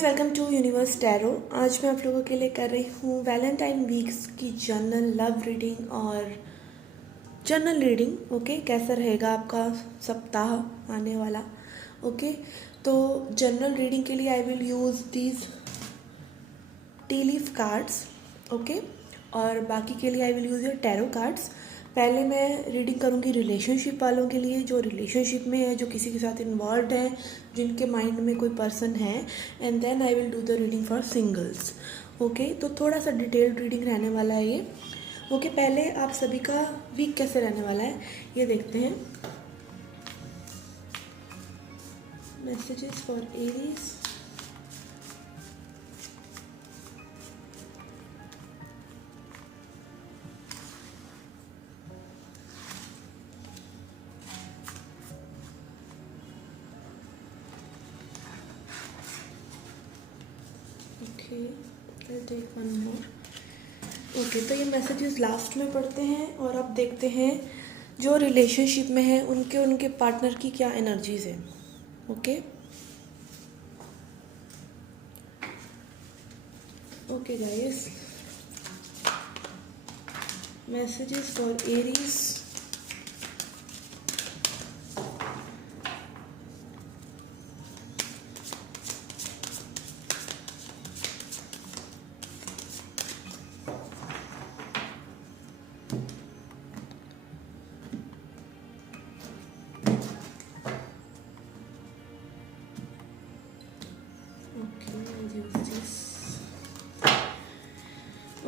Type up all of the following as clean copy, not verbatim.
Guys, welcome to Universe Tarot. आज मैं आप लोगों के लिए कर रही हूँ वैलेंटाइन वीक्स की जनरल लव रीडिंग और जनरल रीडिंग। ओके, कैसा रहेगा आपका सप्ताह आने वाला। ओके, तो जनरल रीडिंग के लिए I will use these T leaf cards. Okay, और बाकी के लिए I will use your tarot cards. पहले मैं रीडिंग करूँगी रिलेशनशिप वालों के लिए, जो रिलेशनशिप में है, जो किसी के साथ इन्वॉल्व है, जिनके माइंड में कोई पर्सन है, and then I will do the reading for singles. Okay, तो थोड़ा सा डिटेल्ड रीडिंग रहने वाला है ये। ओके, पहले आप सभी का वीक कैसे रहने वाला है ये देखते हैं। Messages for Aries. I'll take one more. Okay, तो ये मैसेजेस लास्ट में पढ़ते हैं और अब देखते हैं जो रिलेशनशिप में है उनके पार्टनर की क्या एनर्जीज है। Okay okay guys, messages for Aries.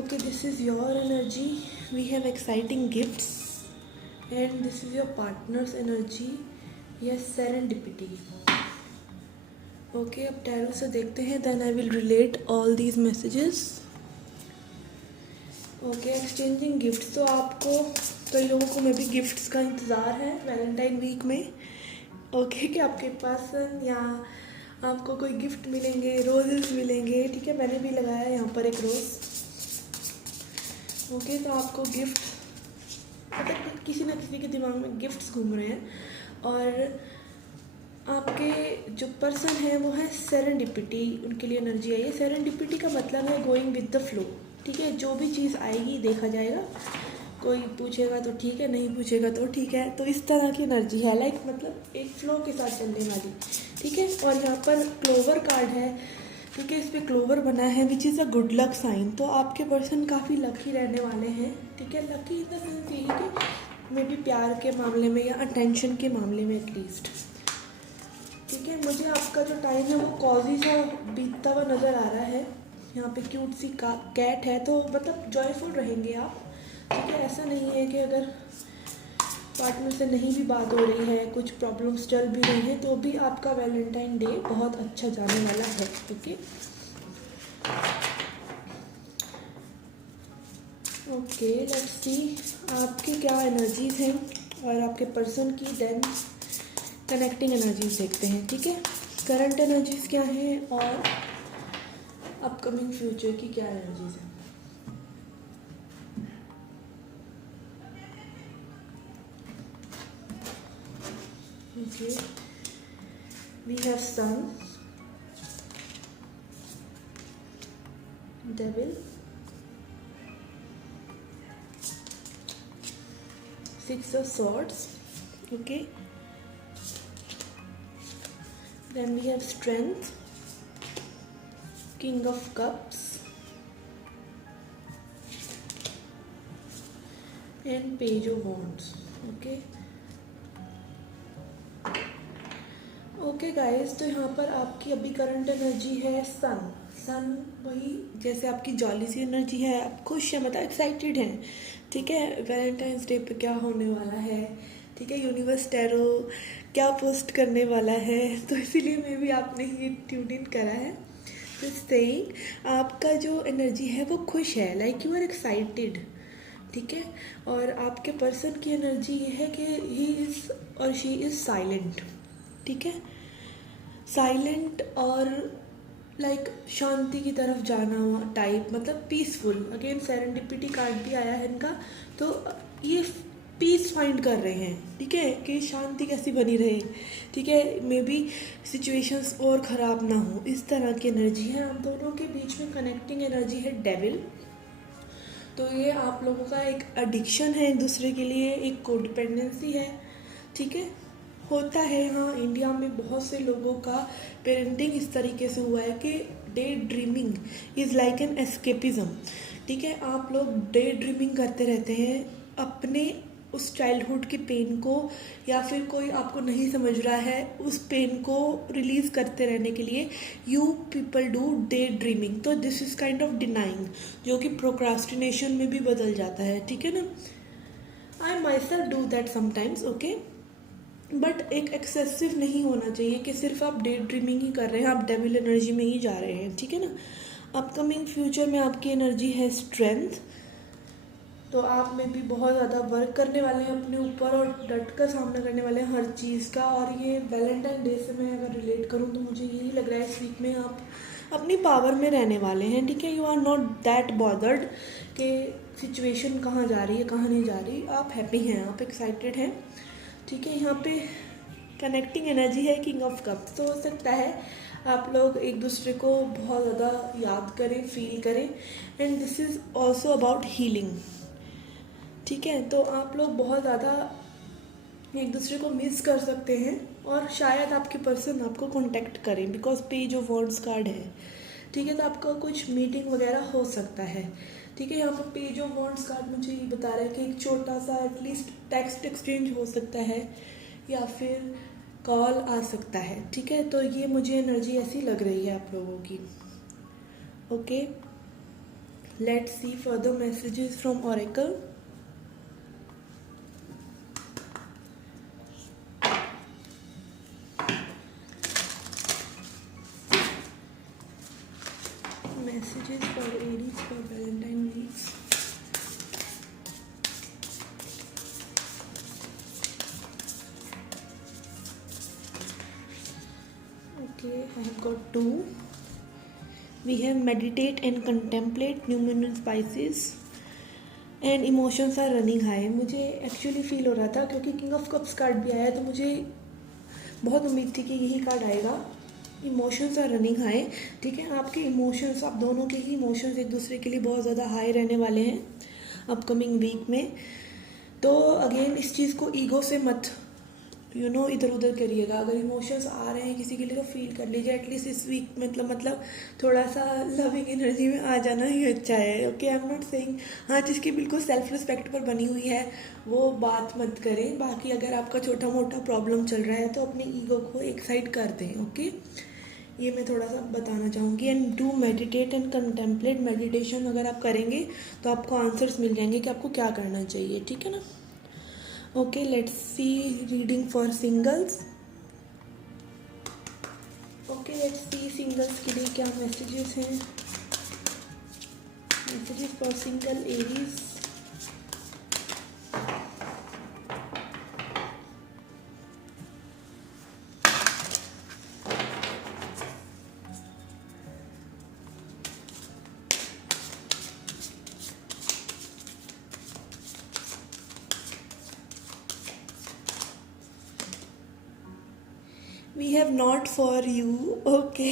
Okay, this is your energy. We have exciting gifts, and this is your partner's energy. Yes, serendipity. Okay, अब टैरो से देखते हैं, then I will relate all these messages. Okay, exchanging gifts. तो आपको कई लोगों को मे भी गिफ्ट्स का इंतज़ार है वैलेंटाइन वीक में। ओके, कि आपके पास या आपको कोई गिफ्ट मिलेंगे, रोजेस मिलेंगे। ठीक है, मैंने भी लगाया यहाँ पर एक रोज़। ओके, तो आपको गिफ्ट, मतलब किसी ना किसी के दिमाग में गिफ्ट्स घूम रहे हैं, और आपके जो पर्सन है वो है सेरेंडिपिटी। उनके लिए एनर्जी आई है। सेरेंडिपिटी का मतलब है गोइंग विद द फ्लो। ठीक है, जो भी चीज़ आएगी देखा जाएगा, कोई पूछेगा तो ठीक है, नहीं पूछेगा तो ठीक है। तो इस तरह की एनर्जी है, लाइक मतलब एक फ्लो के साथ चलने वाली। ठीक है, और यहाँ पर क्लोवर कार्ड है, क्योंकि इस पर क्लोवर बना है, which is a good luck sign. तो आपके पर्सन काफ़ी लकी रहने वाले हैं। ठीक है, लकी इन द सेंस यही कि मे बी प्यार के मामले में या अटेंशन के मामले में एटलीस्ट। ठीक है, मुझे आपका जो टाइम है वो कॉजी सा बीतता हुआ नज़र आ रहा है। यहाँ पे क्यूट सी कैट है, तो मतलब जॉयफुल रहेंगे आप। ठीक है, ऐसा नहीं है कि अगर पार्टनर से नहीं भी बात हो रही है, कुछ प्रॉब्लम्स चल भी रही हैं, तो भी आपका वैलेंटाइन डे बहुत अच्छा जाने वाला है। ओके ओके, लेट्स सी आपकी क्या एनर्जीज हैं और आपके पर्सन की देन कनेक्टिंग एनर्जीज देखते हैं। ठीक है, करंट एनर्जीज क्या हैं और अपकमिंग फ्यूचर की क्या एनर्जीज हैं। Okay, we have Sun, Devil, Six of Swords. Okay, then we have Strength, King of Cups, and Page of Wands. Okay. Okay guys, तो यहाँ पर आपकी अभी करंट एनर्जी है सन। वही जैसे आपकी जॉली सी एनर्जी है, आप खुश हैं, मतलब एक्साइटेड हैं। ठीक है, वैलेंटाइंस डे पे क्या होने वाला है। ठीक है, यूनिवर्स टैरो क्या पोस्ट करने वाला है, तो इसीलिए मे भी आपने ये ट्यून इन करा है। तो सेइंग आपका जो एनर्जी है वो खुश है, लाइक यू आर एक्साइटेड। ठीक है, और आपके पर्सन की एनर्जी ये है कि ही इज़ और शी इज़ साइलेंट। ठीक है, साइलेंट और लाइक शांति की तरफ जाना हुआ टाइप, मतलब पीसफुल। अगेन सेरेंडिपिटी कार्ड भी आया है इनका, तो ये पीस फाइंड कर रहे हैं, ठीक है, कि शांति कैसी बनी रहे, ठीक है, मे बी सिचुएशंस और ख़राब ना हो, इस तरह की एनर्जी है। आप दोनों के बीच में कनेक्टिंग एनर्जी है डेविल। तो ये आप लोगों का एक एडिक्शन है एक दूसरे के लिए, एक कोडिपेंडेंसी है, ठीक है, होता है। हाँ, इंडिया में बहुत से लोगों का पेरेंटिंग इस तरीके से हुआ है कि day dreaming is like an escapism, ठीक है। आप लोग डे ड्रीमिंग करते रहते हैं अपने उस चाइल्डहुड के पेन को, या फिर कोई आपको नहीं समझ रहा है उस पेन को रिलीज़ करते रहने के लिए you people do daydreaming. तो this is kind of denying, जो कि प्रोक्रास्टिनेशन में भी बदल जाता है, ठीक है ना। I myself do that sometimes, okay, but एक एक्सेसिव नहीं होना चाहिए कि सिर्फ आप डे ड्रीमिंग ही कर रहे हैं, आप डेविल एनर्जी में ही जा रहे हैं, ठीक है ना। अपकमिंग फ्यूचर में आपकी एनर्जी है स्ट्रेंथ, तो आप में भी बहुत ज़्यादा वर्क करने वाले हैं अपने ऊपर और डट कर सामना करने वाले हैं हर चीज़ का। और ये वैलेंटाइन डे से मैं अगर रिलेट करूँ तो मुझे यही लग रहा है इस वीक में आप अपनी पावर में रहने वाले हैं, ठीक है। You are not that bothered कि सिचुएशन कहाँ जा रही है कहाँ नहीं जा रही, आप हैप्पी हैं, आप एक्साइटेड हैं, ठीक है। यहाँ पे कनेक्टिंग एनर्जी है किंग ऑफ कप्स। तो हो सकता है आप लोग एक दूसरे को बहुत ज़्यादा याद करें, फील करें, and this is also about healing, ठीक है। तो आप लोग बहुत ज़्यादा एक दूसरे को मिस कर सकते हैं और शायद आपके पर्सन आपको कांटेक्ट करें, because page of wands card है, ठीक है। तो आपका कुछ मीटिंग वगैरह हो सकता है, ठीक है। यहाँ पर पेज ऑफ वॉन्ड्स कार्ड मुझे ये बता रहा है कि एक छोटा सा एटलीस्ट टेक्स्ट एक्सचेंज हो सकता है या फिर कॉल आ सकता है, ठीक है। तो ये मुझे एनर्जी ऐसी लग रही है आप लोगों की, okay. Let's C further messages from oracle. Messages for Aries for Valentine weeks. Okay, I have got 2. We have meditate and contemplate, new moon and spices, and emotions are running high. मुझे actually feel हो रहा था क्योंकि king of cups card भी आया, तो मुझे बहुत उम्मीद थी कि यही कार्ड आएगा। इमोशंस आर रनिंग हाई, ठीक है। आपके इमोशंस, आप दोनों के ही इमोशंस एक दूसरे के लिए बहुत ज़्यादा हाई रहने वाले हैं अपकमिंग वीक में। तो अगेन इस चीज़ को ईगो से मत इधर उधर करिएगा। अगर इमोशंस आ रहे हैं किसी के लिए तो फील कर लीजिए एटलीस्ट इस वीक, मतलब थोड़ा सा लविंग एनर्जी में आ जाना ही अच्छा है, okay. I am not saying, हाँ, जिसकी बिल्कुल सेल्फ रिस्पेक्ट पर बनी हुई है वो बात मत करें। बाकी अगर आपका छोटा मोटा प्रॉब्लम चल रहा है तो अपने ईगो को एक साइड कर दें, ओके। ये मैं थोड़ा सा बताना चाहूँगी। And do meditate and contemplate. Meditation अगर आप करेंगे तो आपको आंसर्स मिल जाएंगे कि आपको क्या करना चाहिए, ठीक है ना। Okay, let's see reading for singles. Okay, let's see singles के लिए क्या मैसेजेस हैं। Messages for single Aries. We have not for you, okay.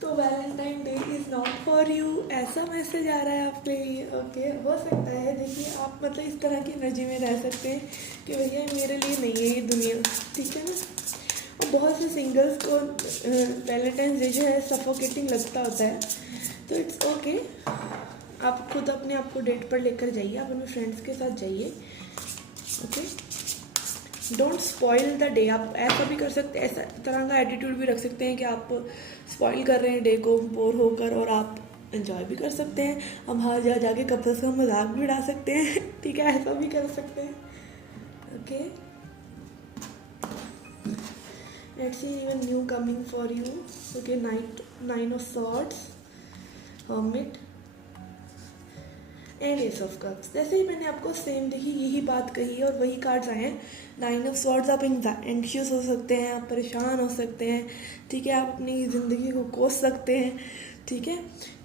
तो Valentine day is not for you, ऐसा मैसेज आ रहा है आपके लिए, ओके। हो सकता है, देखिए आप इस तरह की एनर्जी में रह सकते हैं कि भैया मेरे लिए नहीं है ये दुनिया, ठीक है ना। और बहुत से सिंगल्स को वैलेंटाइन डे जो है सफोकेटिंग लगता होता है, तो इट्स ओके। आप खुद अपने आप को डेट पर लेकर जाइए, आप अपने फ्रेंड्स के साथ जाइए, okay. Don't spoil the day. आप ऐसा भी कर सकते हैं, ऐसा तरह का एटीट्यूड भी रख सकते हैं कि आप स्पॉइल कर रहे हैं डे को बोर होकर, और आप एंजॉय भी कर सकते हैं। आप बाहर जाके कपल्स का मजाक भी उड़ा सकते हैं, ठीक है, ऐसा भी कर सकते हैं, okay. Let's see even new coming for you, okay. Nine of swords, hermit, and S of cups. जैसे ही मैंने आपको सेम देखी यही बात कही और वही कार्ड्स आए हैं। 9 ऑफ स्वॉर्ड्स, आप एंशियस हो सकते हैं, आप परेशान हो सकते हैं, ठीक है, आप अपनी ज़िंदगी को कोस सकते हैं, ठीक है,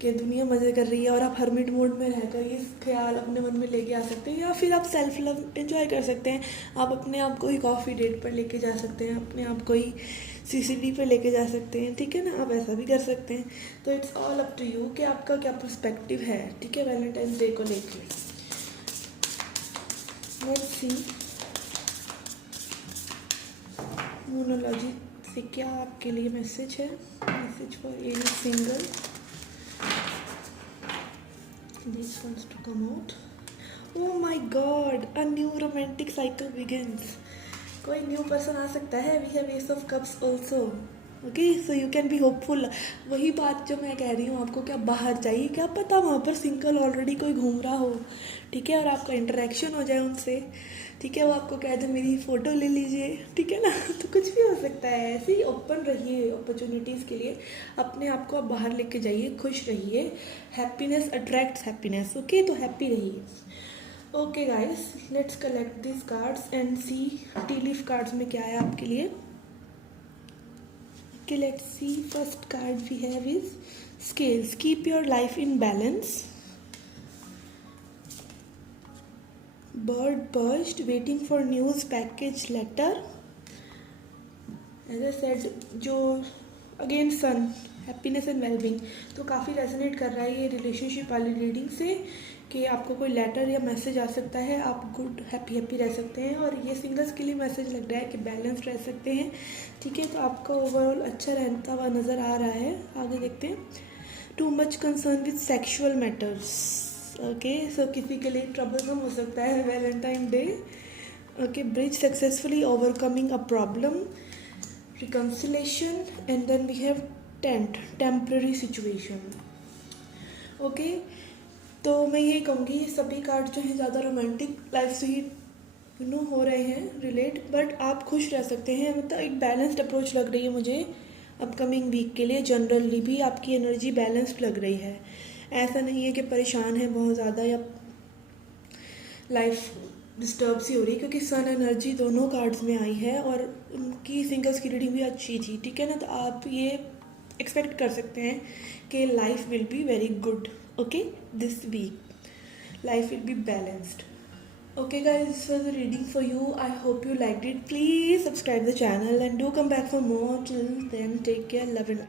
कि दुनिया मज़े कर रही है और आप हरमिट मोड में रहकर ये ख्याल अपने मन में लेके आ सकते हैं, या फिर आप सेल्फ लव एंजॉय कर सकते हैं। आप अपने आप को ही कॉफ़ी डेट पर लेके जा सकते हैं, अपने आप को ही सीसीडी पे लेके जा सकते हैं, ठीक है ना, आप ऐसा भी कर सकते हैं। तो it's all up to you कि आपका क्या पर्सपेक्टिव है, ठीक है, वैलेंटाइन डे को लेके। लेट्स सी मोनोलॉजी से क्या आपके लिए मैसेज है। Message for any single, this one's to come out. Oh my God, a new romantic cycle begins. कोई न्यू पर्सन आ सकता है। We have ace of cups also, okay, so you can be hopeful. वही बात जो मैं कह रही हूँ आपको, क्या बाहर जाइए, क्या पता वहाँ पर सिंगल ऑलरेडी कोई घूम रहा हो, ठीक है, और आपका इंटरेक्शन हो जाए उनसे, ठीक है, वो आपको कह दे मेरी फ़ोटो ले लीजिए, ठीक है ना। तो कुछ भी हो सकता है। ऐसे ही ओपन रहिए अपॉर्चुनिटीज़ के लिए, अपने आप को आप बाहर लेके जाइए, खुश रहिए। हैप्पीनेस अट्रैक्ट्स हैप्पीनेस, ओके, तो हैप्पी रहिए। Okay guys, let's collect this cards and see tea leaf cards में क्या है आपके लिए। Okay, let's see. First card we have is scales. Keep your life in balance. Bird perched, waiting for news package letter. As I said, जो again sun, happiness and wellbeing, तो काफ़ी resonate कर रहा है ये रिलेशनशिप वाली reading से कि आपको कोई लेटर या मैसेज आ सकता है, आप गुड हैप्पी रह सकते हैं। और ये सिंगल्स के लिए मैसेज लग रहा है कि बैलेंस्ड रह सकते हैं, ठीक है, तो आपका ओवरऑल अच्छा रहता हुआ नज़र आ रहा है। आगे देखते हैं। Too much concern with sexual matters, okay, so किसी के लिए ट्रबलसम हो सकता है Valentine day, okay. Bridge successfully overcoming a problem, reconciliation, and then we have tent, temporary situation, ओके। तो मैं यही कहूँगी सभी कार्ड जो हैं ज़्यादा रोमांटिक लाइफ से ही हो रहे हैं रिलेट, बट आप खुश रह सकते हैं। मतलब एक बैलेंस्ड अप्रोच लग रही है मुझे अपकमिंग वीक के लिए। जनरली भी आपकी एनर्जी बैलेंस्ड लग रही है, ऐसा नहीं है कि परेशान है बहुत ज़्यादा या लाइफ डिस्टर्ब सी हो रही, क्योंकि सन एनर्जी दोनों कार्ड्स में आई है और उनकी सिंगल्स की रीडिंग भी अच्छी थी, ठीक है ना। तो आप ये एक्सपेक्ट कर सकते हैं कि life will be very good, okay, this week life will be balanced. Okay guys, this was a reading for you. I hope you liked it. Please subscribe the channel and do come back for more. Till then, take care, love and